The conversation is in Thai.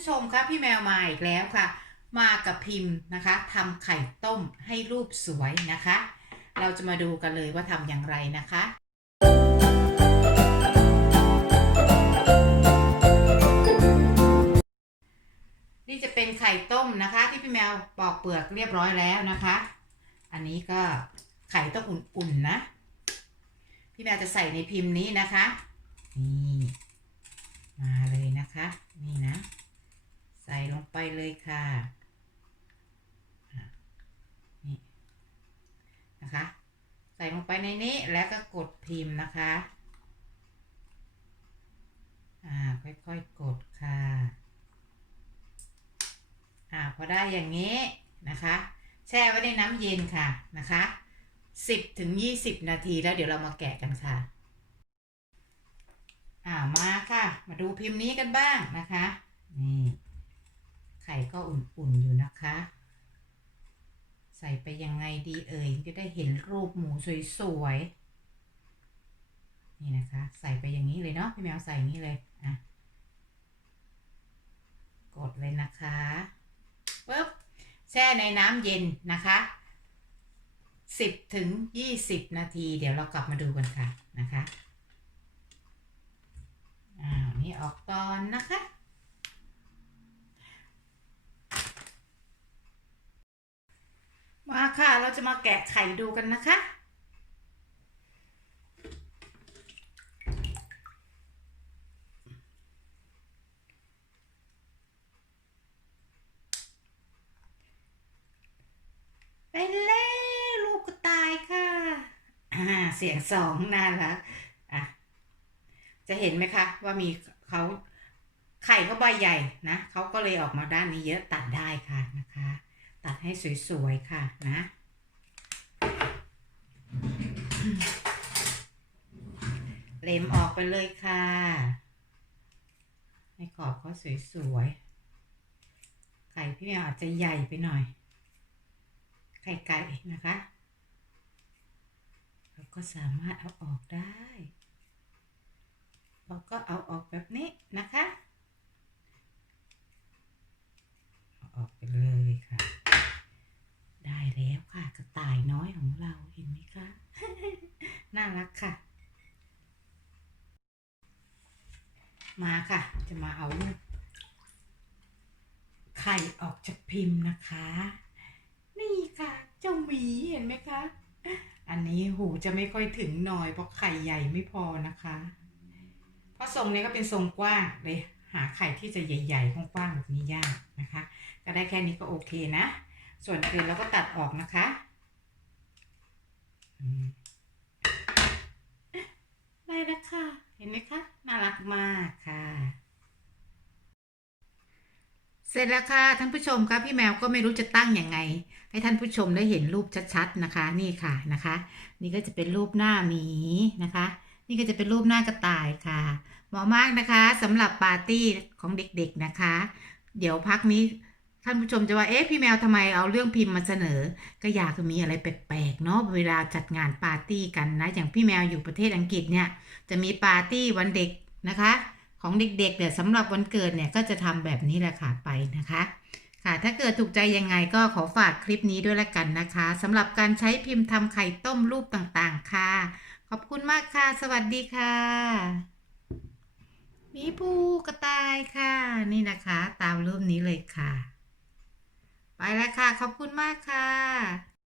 ผู้ชมครับพี่แมวมาอีกแล้วค่ะ มากับพิมพ์นะคะทำไข่ต้มให้รูปสวยนะคะ เราจะมาดูกันเลยว่าทำอย่างไรนะคะนี่จะเป็นไข่ต้มนะคะ ที่พี่แมวปอกเปลือกเรียบร้อยแล้วนะคะ อันนี้ก็ไข่ต้องอุ่นๆนะ พี่แมวจะใส่ในพิมพ์นี้นะคะ นี่ มาเลยนะคะ นี่นะ ลงไปเลยค่ะนี่นะคะ ใส่ลงไปในนี้แล้วก็กดพิมพ์นะคะ อ่า ค่อยๆกดค่ะ อ่า พอได้อย่างนี้นะคะ แช่ไว้ในน้ำเย็นค่ะนะคะ10ถึง20นาทีแล้วเดี๋ยวเรามาแกะกันค่ะอ่ามาค่ะ มาดูพิมพ์นี้กันบ้างนะคะ นี่ ข่ก็อุ่นๆอยู่นะคะ ใส่ไปยังไงดีเอ่ยจะได้เห็นรูปหมูสวยๆนี่นะคะ ใส่ไปอย่างนี้เลยเนาะพี่แมวใส่อย่างนี้เลยอะกดเลยนะคะปุ๊บแช่ในน้ำเย็นนะคะ10ถึง20 นาที เดี๋ยวเรากลับมาดูกันค่ะนะคะ อ่า นี่ออกตอนนะคะ มาค่ะ เรา จะมาแกะไข่ดูกันนะคะเป็นเล่ลูกกระต่ายค่ะ อ่า เสียงสองน่ารักอะ จะเห็นไหมคะว่ามีเขาไข่เขาใบใหญ่นะเขาก็เลยออกมาด้านนี้เยอะตัดได้ค่ะนะคะ ตัดให้สวยๆค่ะนะ เล็มออกไปเลยค่ะให้ขอบเขาสวยๆ ไข่พี่แมวอาจจะใหญ่ไปหน่อย ไข่ไก่นะคะ เราก็สามารถเอาออกได้ เราก็เอาออกแบบนี้นะคะเอาออกไปเลยค่ะ ได้แล้วค่ะกระต่ายน้อยของเราเห็นไหมคะ น่ารักค่ะ มาค่ะ จะมาเอาไข่ออกจากพิมพ์นะคะ นี่ค่ะ เจ้าหมีเห็นไหมคะ อันนี้หูจะไม่ค่อยถึงหน่อยเพราะไข่ใหญ่ไม่พอนะคะ เพราะทรงนี้ก็เป็นทรงกว้างเลยหาไข่ที่จะใหญ่ๆกว้างๆแบบนี้ยากนะคะ ก็ได้แค่นี้ก็โอเคนะ ส่วนอื่นเราก็ตัดออกนะคะอืมได้แล้วค่ะ เห็นไหมคะ น่ารักมากค่ะ เสร็จแล้วค่ะท่านผู้ชมคะพี่แมวก็ไม่รู้จะตั้งยังไง ให้ท่านผู้ชมได้เห็นรูปชัดๆนะคะ นี่ค่ะนะคะ นี่ก็จะเป็นรูปหน้าหมีนะคะ นี่ก็จะเป็นรูปหน้ากระต่ายค่ะเหมาะมากนะคะสำหรับปาร์ตี้ของเด็กๆนะคะ เดี๋ยวพักนี้ท่านผู้ชมจะว่าเอ๊ะพี่แมวทำไมเอาเรื่องพิมพ์มาเสนอ ก็อยากมีอะไรแปลกๆเนาะเวลาจัดงานปาร์ตี้กันนะ อย่างพี่แมวอยู่ประเทศอังกฤษเนี่ย จะมีปาร์ตี้วันเด็กนะคะ ของเด็กๆเนี่ยสำหรับวันเกิดเนี่ยก็จะทำแบบนี้แหละค่ะไปนะคะ ค่ะ ถ้าเกิดถูกใจยังไงก็ขอฝากคลิปนี้ด้วยละกันนะคะสำหรับการใช้พิมพ์ทำไข่ต้มรูปต่างๆ ค่ะ ขอบคุณมากค่ะ สวัสดีค่ะมีภูกระต่ายค่ะ นี่นะคะ ตามรูปนี้เลยค่ะ ไปแล้วค่ะ ขอบคุณมากค่ะ